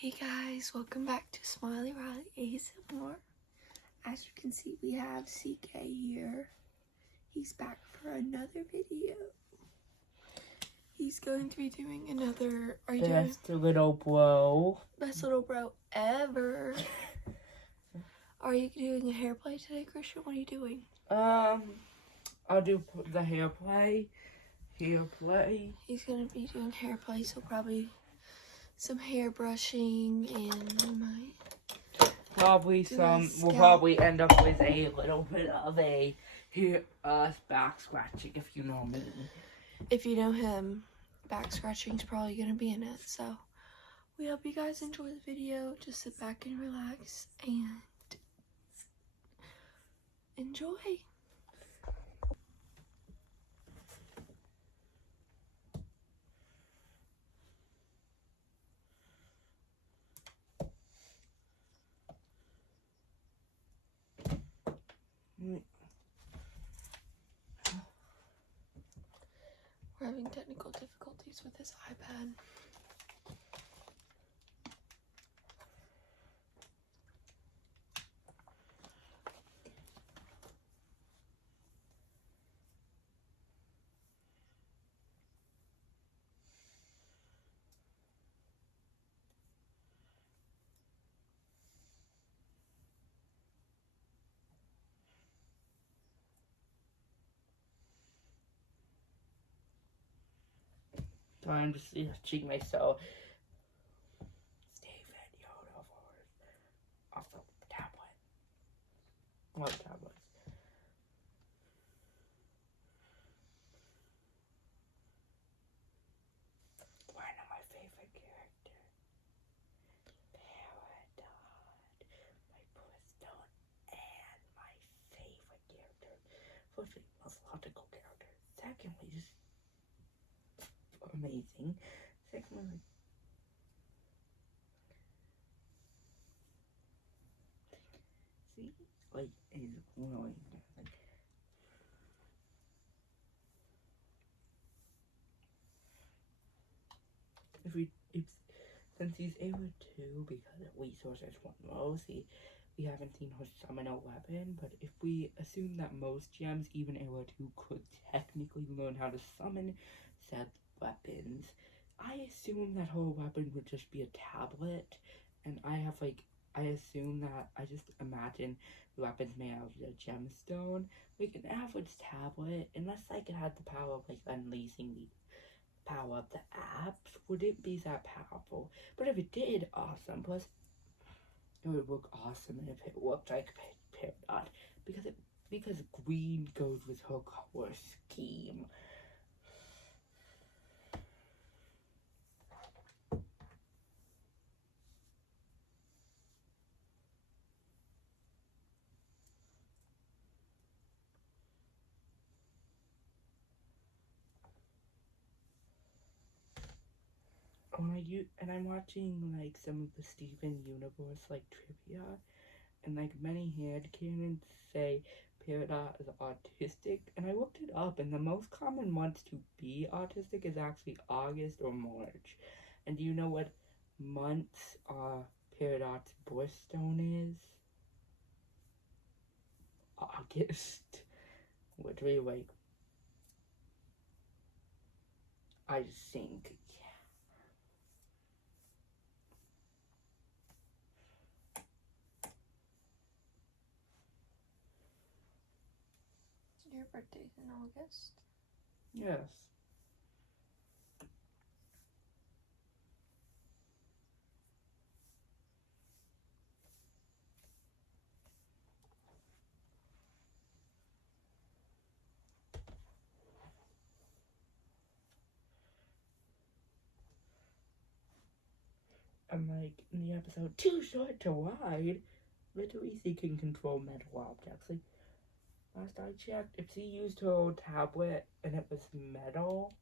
Hey guys, welcome back to Smiley Riley ASMR. As you can see, we have CK here. He's back for another video. He's going to be doing another. Best little bro. Best little bro ever. Are you doing a hair play today, Christian? What are you doing? I'll do the hair play. He's gonna be doing hair play, so probably some hair brushing and we might probably some. We'll probably end up with a little bit of a hair back scratching, if you know me. If you know him, back scratching is probably gonna be in it. So we hope you guys enjoy the video. Just sit back and relax and enjoy. We're having technical difficulties with this iPad. So I'm just searching myself. David Yoda off the tablet. What tablets? One of my favorite characters. Peridot. My Bluestone and my favorite character. Firstly, most logical character. Secondly, just amazing. Secondly, see, like, is glowing. Like, since he's able to, because of resources one most, we haven't seen her summon a weapon, but if we assume that most gems, even able to, could technically learn how to summon said weapons, I assume that her weapon would just be a tablet, and I just imagine the weapons made out of the gemstone, like an average tablet, unless like it had the power of like unleashing the power of the apps, wouldn't be that powerful. But if it did, awesome. Plus, it would look awesome if it looked like Peridot, because green goes with her color scheme. And I'm watching like some of the Steven Universe like trivia, and like many headcanons say Peridot is autistic, and I looked it up, and the most common month to be autistic is actually August or March. And do you know what month Peridot's birthstone is? August. Literally, like, I just think, Your birthday's in August? yes. And like in the episode Too Short to Ride, literally she can control metal objects. Like, last I checked, if she used her old tablet and it was metal,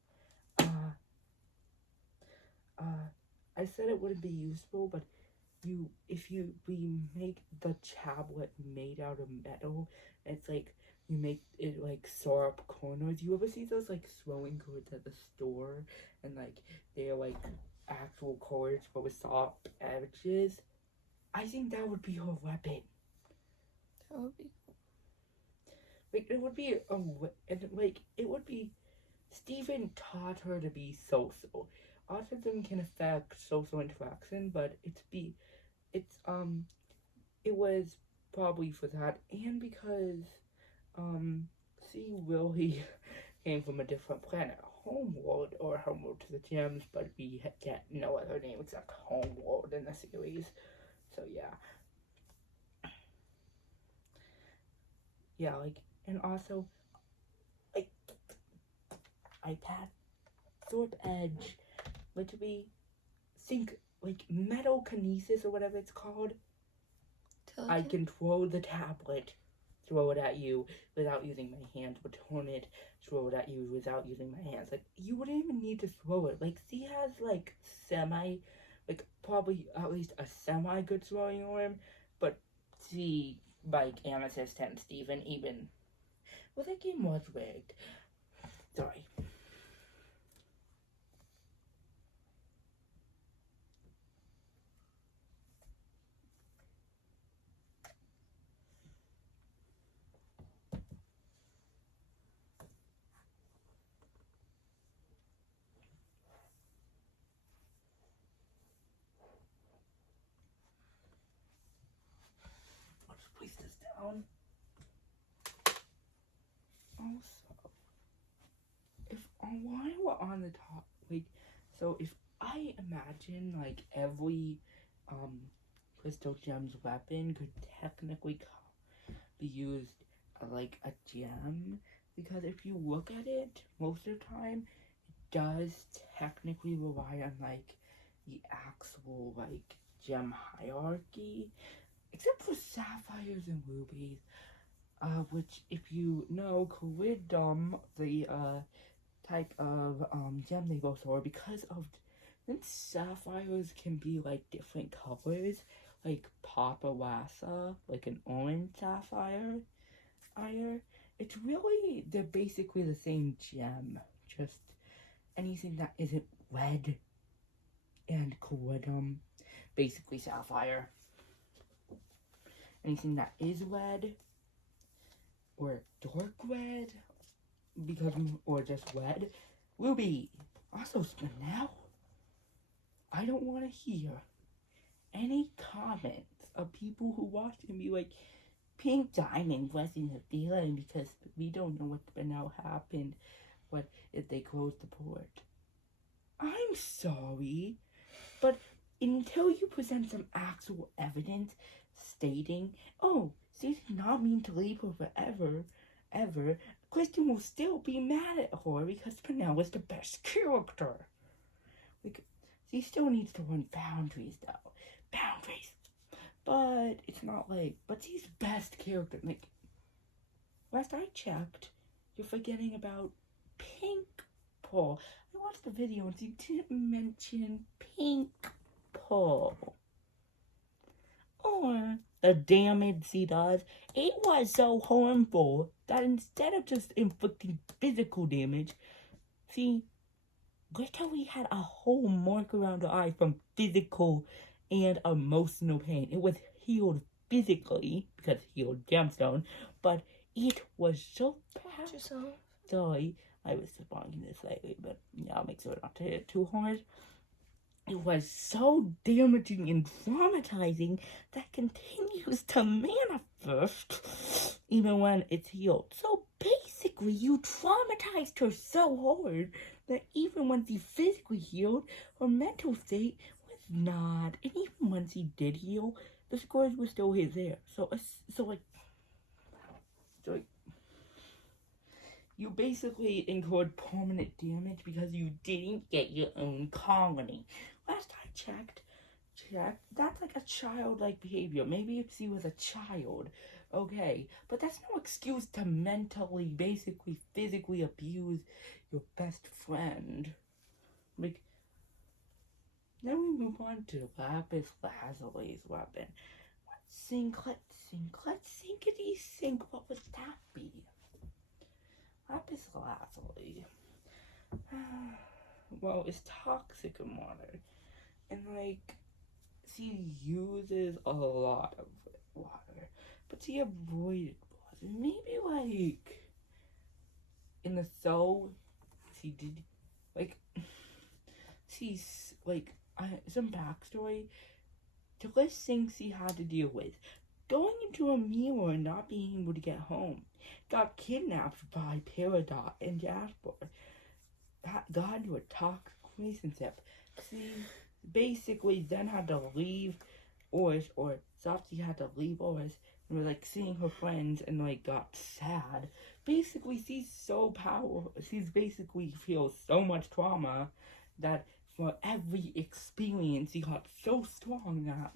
I said it wouldn't be useful, but if we make the tablet made out of metal, it's like you make it like sharp corners. You ever see those like throwing goods at the store, and like they're like actual chords but with soft edges, I think that would be her weapon. That would be Like, it would be it would be, Stephen taught her to be social. Autism can affect social interaction, but it was probably for that, and because, she really came from a different planet, Homeworld, or Homeworld to the Gems, but we get no other name except Homeworld in the series, so yeah. Yeah, like, and also, like, iPad, Sword Edge, literally, think, like, metal kinesis or whatever it's called. I can throw the tablet, throw it at you without using my hands, but turn it, throw it at you without using my hands. Like, you wouldn't even need to throw it. Like, she has, like, probably at least a semi-good throwing arm, but she, like, Amethyst and Steven even, well, that game was rigged. Sorry. I'll just place this down. Also, while we're on the top, like, so if I imagine, like, every, Crystal Gem's weapon could technically be used like a gem, because if you look at it, most of the time, it does technically rely on, like, the actual, like, gem hierarchy, except for sapphires and rubies, which, if you know, Corydom, the, type of, gem they both are, because of, since sapphires can be, like, different colors, like Papawassa, like an orange sapphire, it's really, they're basically the same gem, just anything that isn't red and Corydom, basically sapphire. Anything that is red, or dark red, or just red, ruby. Also, now, I don't want to hear any comments of people who watched and be like, Pink Diamond wasn't a villain because we don't know what now happened. What if they closed the port? I'm sorry, but until you present some actual evidence stating, oh, she did not mean to leave her forever, ever, Kristen will still be mad at her because Pernell is the best character. Like, she still needs to learn boundaries, though. Boundaries. But it's not like, but she's best character. Like, last I checked, you're forgetting about Pink Paul. I watched the video and she didn't mention Pink Paul. Or the damage she does. It was so harmful that instead of just inflicting physical damage, she literally had a whole mark around her eye from physical and emotional pain. It was healed physically, because healed gemstone, but it was so bad. Sorry, I was responding this lately, but yeah, I'll make sure not to hit it too hard. It was so damaging and traumatizing that continues to manifest even when it's healed. So basically, you traumatized her so hard that even when she physically healed, her mental state was not. And even when she did heal, the scars were still there. So you basically incurred permanent damage because you didn't get your own colony. Last I checked, that's like a childlike behavior. Maybe if she was a child, okay, but that's no excuse to mentally, basically, physically abuse your best friend. Like, then we move on to Lapis Lazuli's weapon. Let's think, what would that be? Lapis Lazuli. Well, it's toxic in water. And like, she uses a lot of water, but she avoided water. Maybe like in the show, she did like she's like some backstory to list things she had to deal with. Going into a mirror and not being able to get home. Got kidnapped by Peridot and Jasper. Got into a toxic relationship. She basically then had to leave Oris, or thought she had to leave Oris, and was like seeing her friends and like got sad. Basically, she's so powerful. She's basically feels so much trauma that for every experience she got so strong that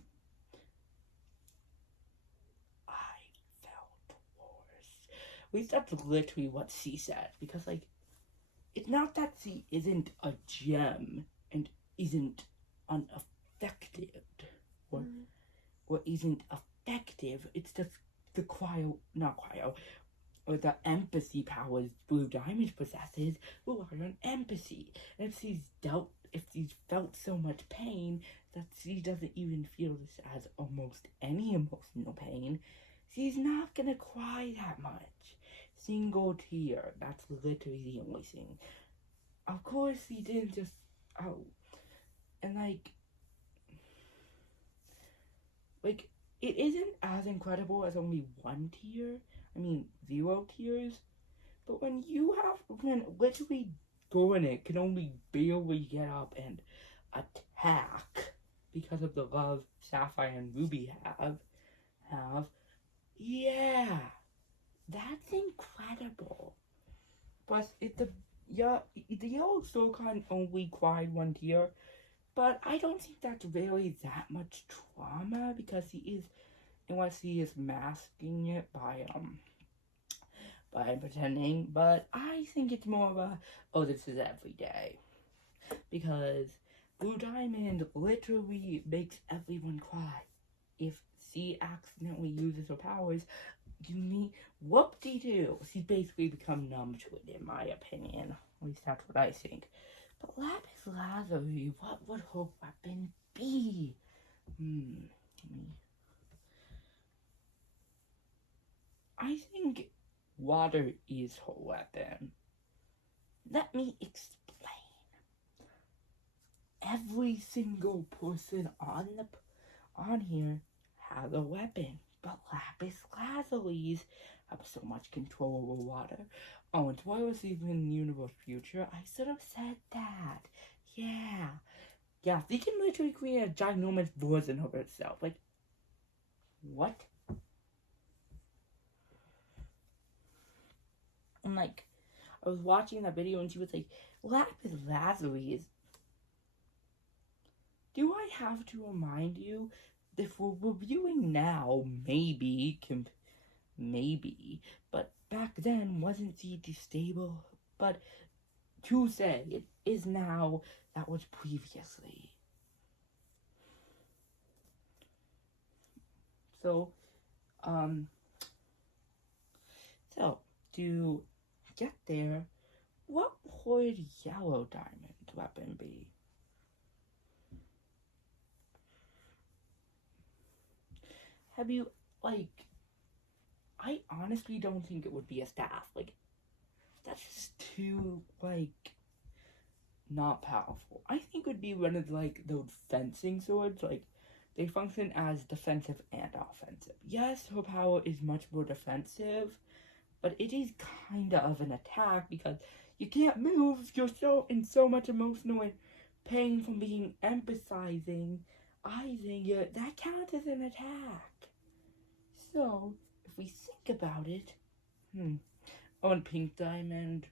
I felt worse. At least that's literally what she said. Because like, it's not that she isn't a gem and isn't unaffected or isn't effective. It's just the or the empathy powers Blue Diamond possesses rely on empathy. And if she's felt so much pain that she doesn't even feel this as almost any emotional pain, she's not gonna cry that much. Single tear. That's literally the only thing. Of course, he didn't just and like it isn't as incredible as only one tear. I mean, 0 tears. But when literally Dornick can only barely get up and attack because of the love Sapphire and Ruby have, yeah, that's incredible. Plus, the Yellow Sorkon only cried 1 tear, but I don't think that's really that much trauma because unless he is masking it by pretending. But I think it's more of a, oh, this is every day, because Blue Diamond literally makes everyone cry. If she accidentally uses her powers, whoop-de-doo. She's basically become numb to it, in my opinion. At least that's what I think. But Lapis Lazuli, what would her weapon be? I think water is her weapon. Let me explain. Every single person on here has a weapon, but Lapis Lazuli's have so much control over water. Oh, and while I was even in Universe Future, I should have said that. Yeah, she can literally create a ginormous version of herself. Like, what? And like, I was watching that video and she was like, Lapis Lazuli is... Do I have to remind you, if we're reviewing now, maybe, but back then, wasn't she stable? But to say, it is now, that was previously. So, to get there, what would Yellow Diamond's weapon be? Have you, like, I honestly don't think it would be a staff. Like, that's just too, like, not powerful. I think it would be one of, like, those fencing swords. Like, they function as defensive and offensive. Yes, her power is much more defensive, but it is kind of an attack because you can't move. You're in so much emotional pain from being empathizing. I think that counts as an attack. So, if we think about it, on Pink Diamond,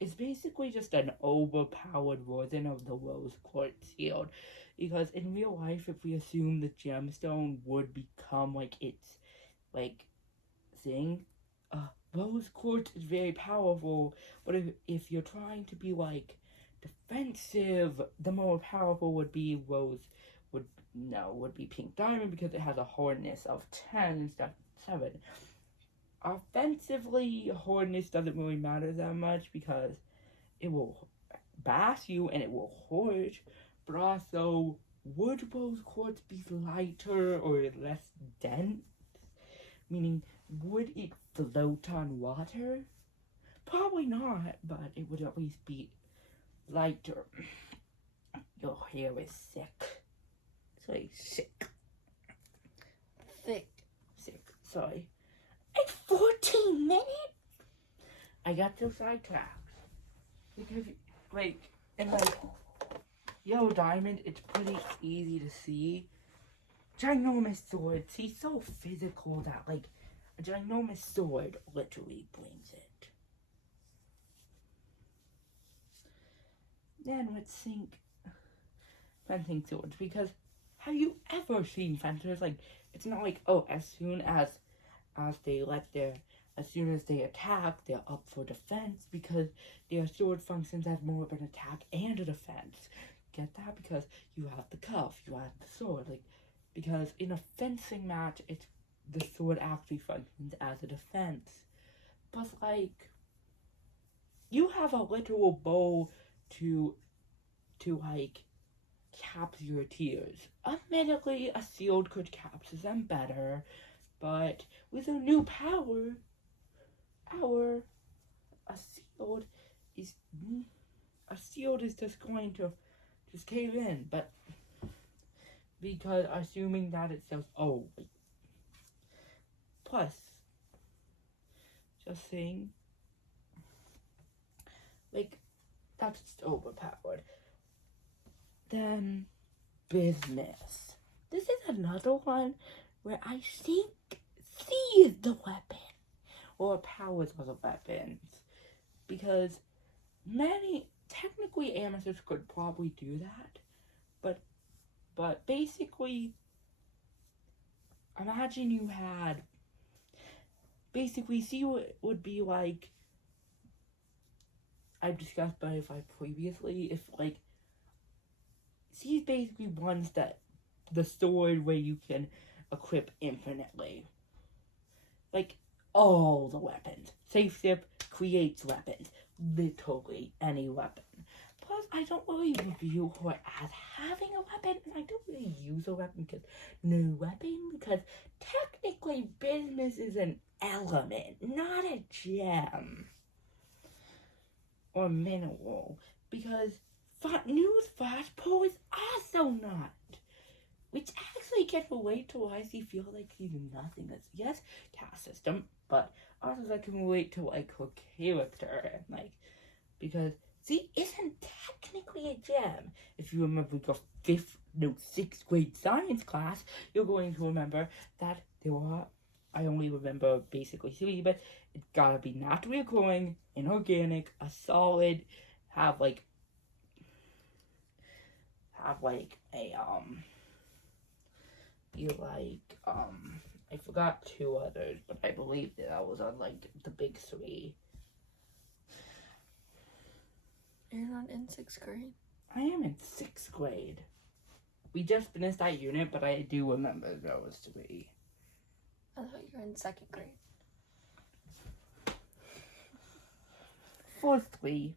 it's basically just an overpowered version of the Rose Quartz shield. Because in real life, if we assume the gemstone would become like its, like, thing, Rose Quartz is very powerful, but if you're trying to be, like, defensive, the more powerful would be would be Pink Diamond because it has a hardness of 10 instead of 7. Offensively, hardness doesn't really matter that much because it will bash you and it will hurt, but also would rose quartz be lighter or less dense? Meaning, would it float on water? Probably not, but it would at least be lighter. Your hair is sick. Sorry, sick. Thick. Sick, sorry. It's 14 minutes? I got so sidetracked. Because, like, in like Yellow Diamond, it's pretty easy to see. Ginormous swords, he's so physical that, like, a ginormous sword literally brings it. Then let's think fencing swords, because have you ever seen fencers? Like, it's not like, oh, as soon as they attack, they're up for defense, because their sword functions as more of an attack and a defense. Get that? Because you have the cuff, you have the sword, like, because in a fencing match, it's the sword actually functions as a defense. But, like, you have a literal bow to like, capture your tears. Admittedly, a shield could capture them better, but with a new power, a shield is just going to just cave in, but because assuming that it's just, oh, plus, just saying, like, that's just overpowered. Then, business. This is another one where I think C is the weapon, or powers are the weapons, because technically amethyst could probably do that, but basically, imagine you had, basically C would be like, I've discussed Butterfly previously, if like, C is basically ones that, the sword where you can equip infinitely. Like, all the weapons. Safe Sip creates weapons. Literally any weapon. Plus, I don't really review her as having a weapon, and I don't really use a weapon because no weapon, because technically business is an element, not a gem. Or mineral. Because news fast pull is also not. Which actually can relate to why she feels like she's nothing. Yes, caste system, but also that can relate to like her character and like, because she isn't technically a gem. If you remember your 6th grade science class, you're going to remember that there are, I only remember basically 3, but it's gotta be naturally occurring, inorganic, a solid, have like I forgot 2 others, but I believe that I was on like the big 3. You're not in 6th grade? I am in 6th grade. We just finished that unit, but I do remember those 3. I thought you were in 2nd grade. For 3.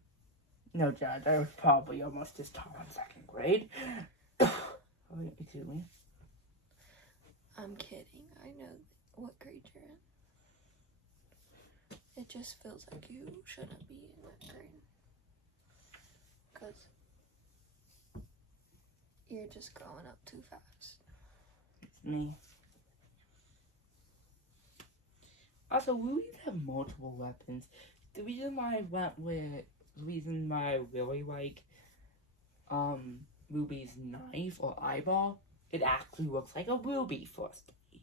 No, Judge, I was probably almost as tall in 2nd grade. Oh, excuse me. I'm kidding. I know what grade you're in. It just feels like you shouldn't be in that grade. Because you're just growing up too fast. It's me. Also, Rubies have multiple weapons. The reason why I really like Ruby's knife or eyeball, it actually looks like a ruby, firstly.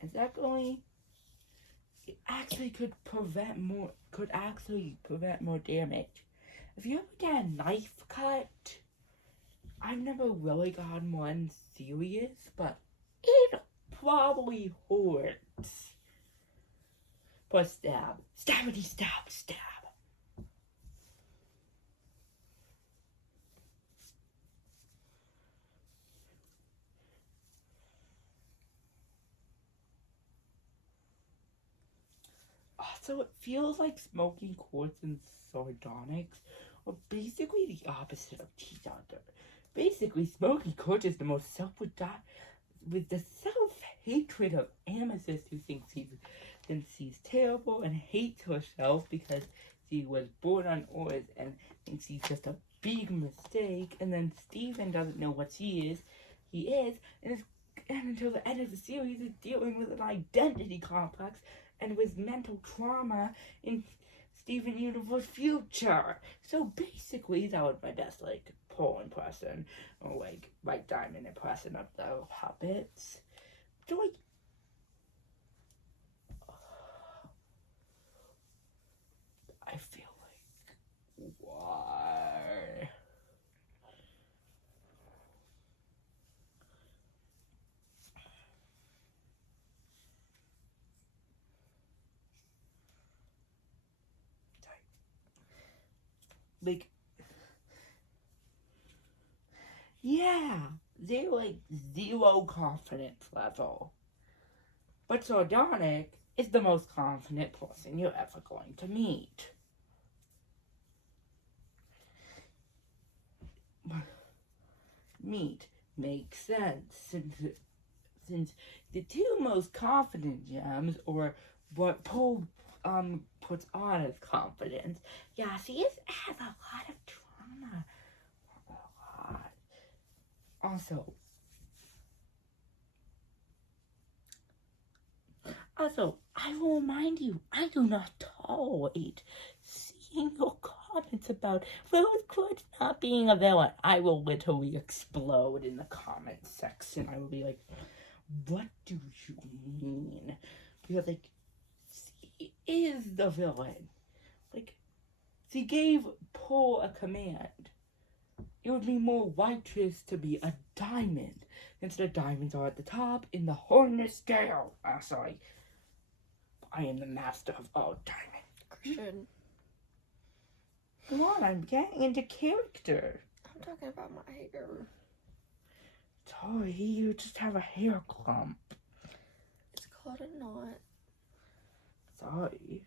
And secondly, it actually could prevent more damage. If you ever get a knife cut, I've never really gotten one serious, but it probably hurts. Plus stab. Stabbity stab, stab. Also, it feels like smoking quartz and sardonyx are basically the opposite of each other. basically, Smokey Court is the most with the self-hatred of Amethyst, who thinks she's terrible and hates herself because she was born on Earth and thinks she's just a big mistake. And then Steven doesn't know what he is, and until the end of the series is dealing with an identity complex and with mental trauma in Steven Universe future. So basically, that was my best, like, Paul impression, or, like, White Diamond impression of the puppets. So, like, I feel like, why? Like, yeah, they're like 0 confidence level. But Sardonic is the most confident person you're ever going to meet. Makes sense, since the 2 most confident gems, or what Poe puts on as confidence, yeah, she has a lot of trauma. A lot. Also, I will remind you, I do not tolerate seeing your comments about Rose Quartz not being a villain. I will literally explode in the comments section. I will be like, what do you mean? Because, like, she is the villain. Like, she gave Paul a command. It would be more righteous to be a diamond, since the diamonds are at the top in the Hornet scale. Sorry. I am the master of all diamonds. Christian. Come on, I'm getting into character. I'm talking about my hair. Sorry, you just have a hair clump. It's called a knot. Sorry.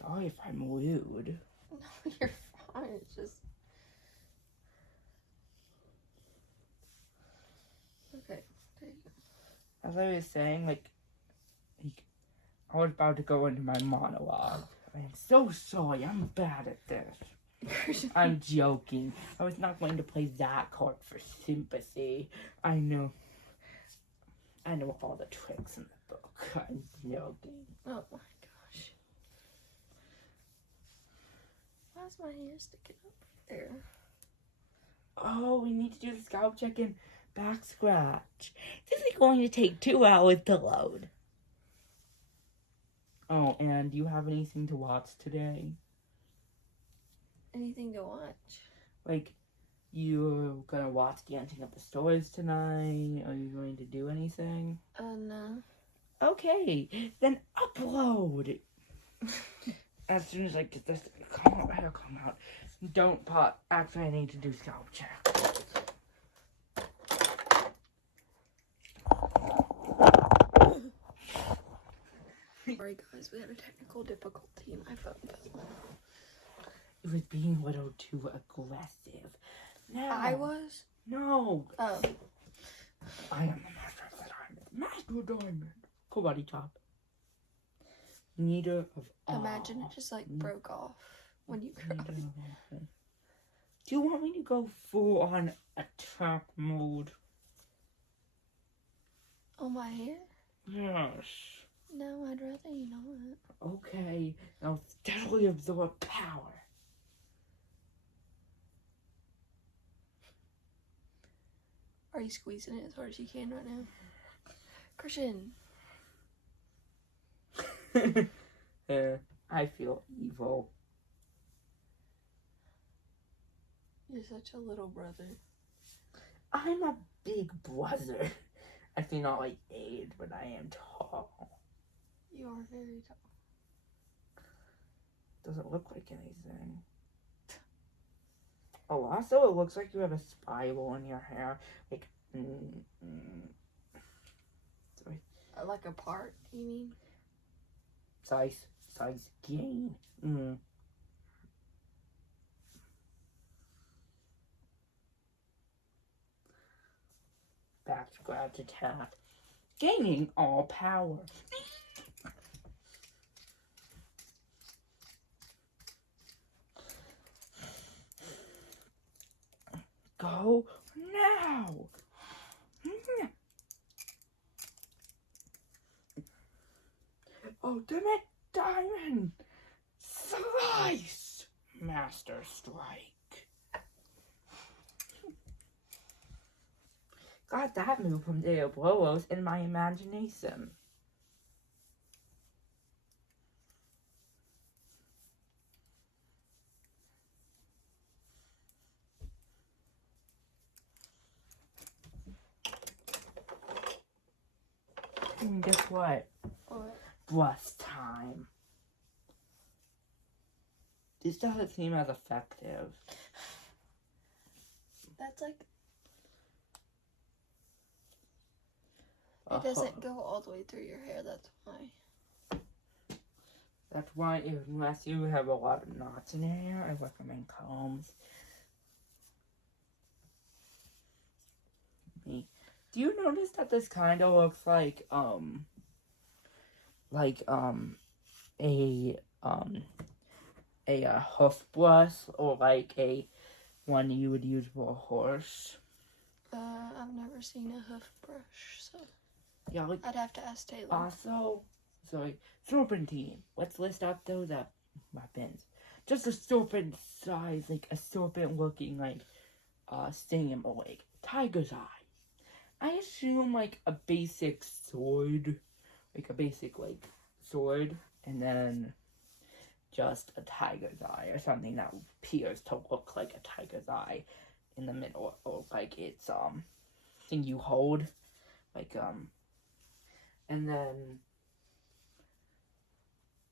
Sorry if I'm rude. No, you're fine. It's just... Okay, there you go. As I was saying, like, I was about to go into my monologue. I am so sorry, I'm bad at this. I'm joking. I was not going to play that card for sympathy. I know all the tricks in the book. I'm joking. Oh my gosh. Why is my hair sticking up there? Oh, we need to do the scalp check and back scratch. This is going to take 2 hours to load. Oh, and do you have anything to watch today? Anything to watch? Like, you're gonna watch Dancing Up the Stars tonight? Are you going to do anything? No. Okay, then upload! As soon as I get this hair come out. Don't pause. Actually, I need to do scalp check. Sorry guys, we had a technical difficulty. My phone fell. It was being a little too aggressive. No. I was? No. Oh. I am the master of the diamond. Master diamond. Karate chop. Neither of all. Imagine it just like broke off when you cried. Do you want me to go full on attack mode? On my hair? Yes. No, I'd rather you not. Okay. Now steadily absorb power. Are you squeezing it as hard as you can right now? Christian. I feel evil. You're such a little brother. I'm a big brother. I feel not like age, but I am tall. You are very tall. Doesn't look like anything. Oh, also, it looks like you have a spiral in your hair. Like, sorry. Like a part, you mean? Size gain. back grabs attack, gaining all power. Go now! Ultimate Diamond! Slice! Master Strike. Got that move from Diablos in my imagination. And guess what? What? Blast time. This doesn't seem as effective. That's like... It doesn't go all the way through your hair, that's why. That's why, unless you have a lot of knots in your hair, I recommend combs. Do you notice that this kind of looks like a hoof brush, or like a one you would use for a horse? I've never seen a hoof brush, so Yeah, like I'd have to ask Taylor. also, sorry, serpentine. Let's list out those weapons. Just a serpent size, like a serpent looking like stinging a leg. Tiger's eye. I assume like a basic sword, like a basic like sword, and then just a tiger's eye or something that appears to look like a tiger's eye in the middle, or like it's thing you hold, like and then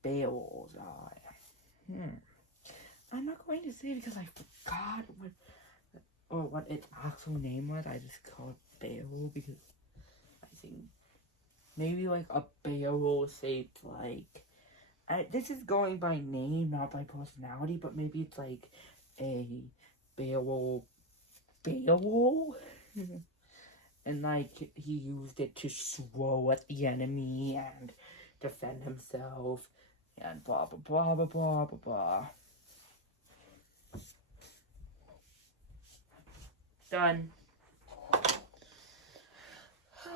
Beowulf's eye. I'm not going to say because I forgot what its actual name was. I just called it Beowulf because I think maybe like a Beowulf shaped like. This is going by name, not by personality, but maybe it's like a Beowulf. And like he used it to throw at the enemy and defend himself and blah blah blah blah blah blah blah. Done.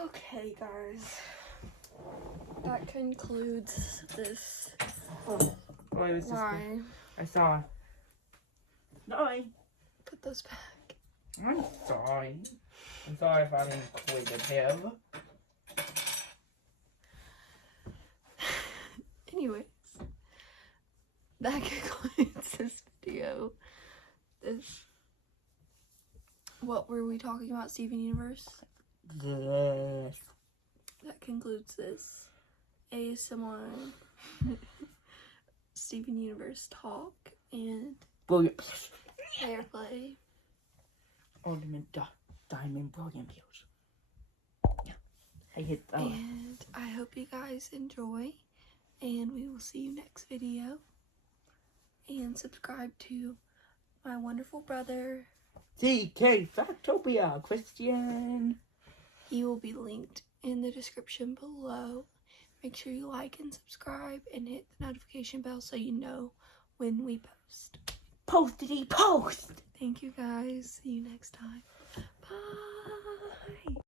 Okay, guys. That concludes this. Oh, it was just. Why? I saw. No, Put those back. I'm sorry. I'm sorry if I'm inquisitive. Anyways, that concludes this video. What were we talking about, Steven Universe? Yes. That concludes this ASMR Steven Universe talk and Brilliant. hair play. Ultimate Diamond Brilliant Views. Yeah. I hit And I hope you guys enjoy. And we will see you next video. And subscribe to my wonderful brother. CK Factopia Christian. He will be linked in the description below. Make sure you like and subscribe and hit the notification bell so you know when we post. Postity post. Thank you guys. See you next time. Bye.